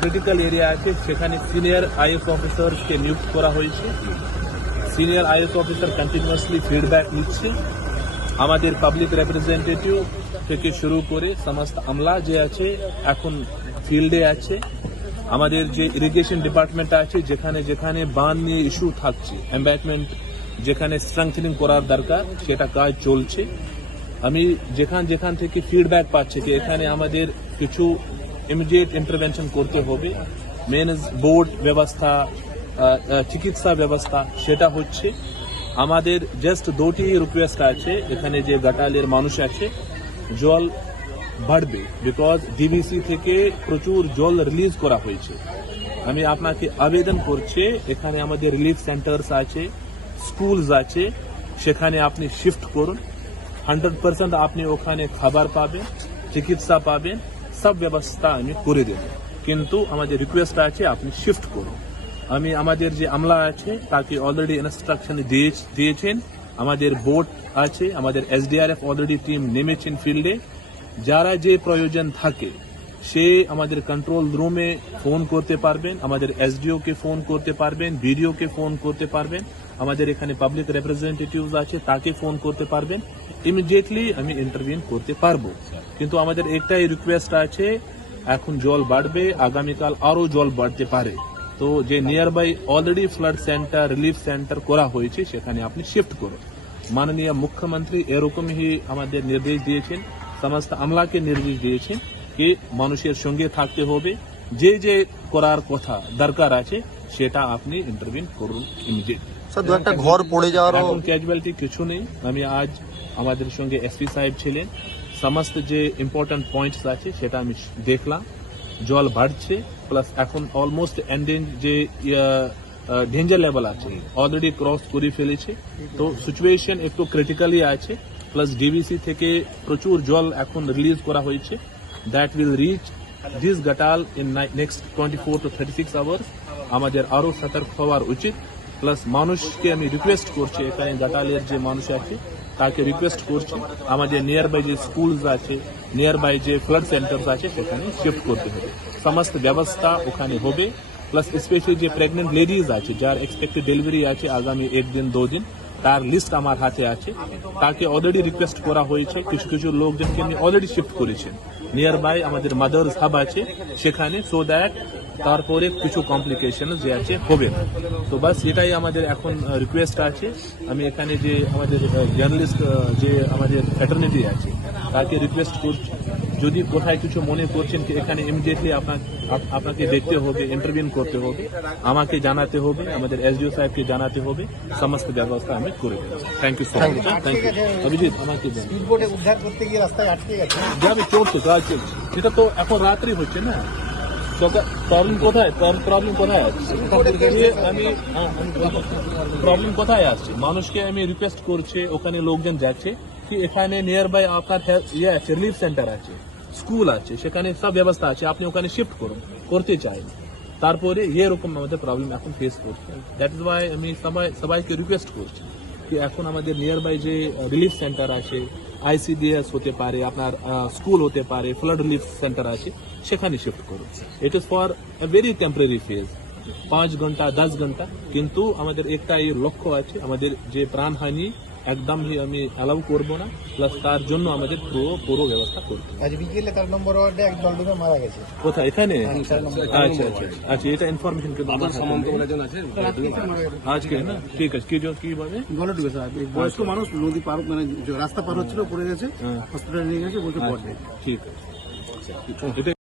Critical area আছে, সেখানে senior is অফিসারকে নিয়োগ করা হয়েছে। Senior IAS officer continuously feedback নিচ্ছে। আমাদের পাবলিক রিপ্রেজেন্টেটিভ থেকে শুরু করে সমস্ত আমলা যে আছে, এখন ফিল্ডে আছে। আমাদের যে ইরিগেশন ডিপার্টমেন্ট আছে, যেখানে যেখানে বান নিয়ে ইস্যু থাকছে এম্বাইটমেন্ট যেখানে স্ট্রেংথেনিং করার দরকার, সেটা কাজ চলছে। আমি যেখান যেখান থেকে ফিডব্যাক পাচ্ছি যে এখানে আমাদের কিছু ইমিডিয়েট ইন্টারভেনশন করতে হবে মেন বোর্ড ব্যবস্থা চিকিৎসা ব্যবস্থা সেটা হচ্ছে আমাদের জাস্ট দুটি রিকোয়েস্ট আছে এখানে যে গাটালের মানুষ আছে জল বাড়বে বিকজ ডিবিসি থেকে প্রচুর জল রিলিজ করা হয়েছে আমি আপনাকে আবেদন করছি এখানে আমাদের রিলিফ সেন্টার্স আছে স্কুলস আছে সেখানে আপনি শিফট করুন হান্ড্রেড পার্সেন্ট আপনি ওখানে খাবার পাবেন চিকিৎসা পাবেন সব ব্যবস্থা আমি করে দেব। কিন্তু আমাদের রিকোয়েস্ট আছে, আপনি শিফট করুন। আমি আমাদের যে আমলা আছে, তাকে অলরেডি ইনস্ট্রাকশন দিয়েছেন। আমাদের বোট আছে, আমাদের এসডিআরএফ অলরেডি টিম নেমেছেন ফিল্ডে যারা যে প্রয়োজন থাকে, সে আমাদের কন্ট্রোল রুমে ফোন করতে পারবেন, আমাদের এসডিও কে ফোন করতে পারবেন বিডিও কে ফোন করতে পারবেন। আমাদের এখানে পাবলিক রিপ্রেজেন্টেটিভ আছে, তাকে ফোন করতে পারবেন। ইমিডিয়েটলি আমি ইন্টারভিউ করতে পারব। কিন্তু আমাদের একটাই রিকোয়েস্ট আছে, এখন জল বাড়বে, আগামীকাল আরও জল বাড়তে পারে। তো যে nearby already flood centre relief centre করা হয়েছে, সেখানে আপনি শিফট করুন। মাননীয় মুখ্যমন্ত্রী এরকমই আমাদের নির্দেশ দিয়েছেন, সমস্ত আমলাকে নির্দেশ দিয়েছেন কি মানুষের সঙ্গে থাকতে হবে। যে যে করার কথা দরকার আছে, সেটা আপনি ইন্টারভিউ করুন ইমিডিয়েট কিছু নেই। আমি আজ আমাদের সঙ্গে এসপি সাহেব ছিলেন। সমস্ত যে ইম্পর্টেন্ট পয়েন্টস আছে, সেটা আমি দেখলাম। জল বাড়ছে প্লাস এখন অলমোস্ট এন্ডেন যে ডেঞ্জার লেভেল আছে অলরেডি ক্রস করে ফেলেছে। তো সিচুয়েশন একটু ক্রিটিক্যালি আছে প্লাস ডিবিসি থেকে প্রচুর জল এখন রিলিজ করা হয়েছে। That will reach this Ghatal in next twenty four to thirty six hours আমাদের আরও সতর্ক হওয়ার উচিত। প্লাস মানুষকে আমি রিকোয়েস্ট করছি, এখানে গাটালের যে মানুষ আছে, তাকে রিকোয়েস্ট করছি, আমাদের নিয়ার বাই যে স্কুলস আছে নিয়ার বাই যে ফ্লাড সেন্টার্স আছে, সেখানে শিফট করতে হবে। সমস্ত ব্যবস্থা ওখানে হবে। প্লাস স্পেশালি যে প্রেগনেন্ট লেডিজ আছে, যার এক্সপেক্টেড ডেলিভারি আছে আগামী এক দিন দু দিন তার লিস্ট আমার হাতে আছে। তাকে অলরেডি রিকোয়েস্ট করা হয়েছে। কিছু কিছু লোকজনকে আমি অলরেডি শিফট করেছেন। নিয়ার বাই আমাদের মাদার্স হাব আছে সেখানে সো দ্যাট তারপরে কিছু কমপ্লিকেশন যে আছে হবে না। তো বাস এটাই আমাদের এখন রিকোয়েস্ট আছে। আমি এখানে যে আমাদের জার্নালিস্ট যে আমাদের ফ্যাটার্নিটি আছে তাকে রিকোয়েস্ট করছি যদি কোথায় কিছু মনে করছেন কি এখানে ইমিডিয়েটলি আপনাকে দেখতে হবে ইন্টারভিউ করতে হবে। আমাকে জানাতে হবে আমাদের এসডিও সাহেবকে জানাতে হবে। সমস্ত ব্যবস্থা আমি করে দেবো। Thank you so much thank you Abhijit আমাকে উদ্ধার করতে গিয়ে রাস্তায় আটকে গেছে। যাবে চলছে কাজ চলছে সেটা তো এখন রাত্রি হচ্ছে না। প্রবলেম কোথায়? প্রবলেম কোথায়? আসছে আমি প্রবলেম কোথায় আসছে? মানুষকে আমি রিকোয়েস্ট করছে ওখানে লোকজন যাচ্ছে। কি এখানে নিয়ার বাই আপনার ইয়ে আছে রিলিফ সেন্টার আছে স্কুল আছে সেখানে সব ব্যবস্থা আছে আপনি ওখানে শিফট করুন করতে চাই তারপরে এরকম আমাদের প্রবলেম এখন ফেস করছে দ্যাট ইজ ওয়াই আমি সবাই সবাইকে রিকোয়েস্ট করছি কি এখন আমাদের নিয়ার বাই যে রিলিফ সেন্টার আছে আইসিডিএস হতে পারে আপনার স্কুল হতে পারে ফ্লাড রিলিফ সেন্টার আছে সেখানে শিফট করুন it is for a very temporary phase পাঁচ ঘণ্টা দশ ঘণ্টা কিন্তু আমাদের একটা এই লক্ষ্য আছে আমাদের যে প্রাণহানি একদমই আমি অ্যালাউ করব না প্লাস তার জন্য আমাদের পুরো পুরো ব্যবস্থা করব আজ বিকেলে তার নম্বর ওয়ার্ডে এক দল ডুবে মারা গেছে। কোথায়? এখানে? আচ্ছা আচ্ছা আচ্ছা। এটা ইনফরমেশন কে আমার আজকে না? ঠিক আছে কি জ- কি বলে? গলে ডুবে স্যার বয়স্ক মানুষ নদী পার মানে রাস্তা পার হচ্ছিল পড়ে গেছে হসপিটালে নিয়ে গেছে বলছে পড়ে ঠিক আছে। এটা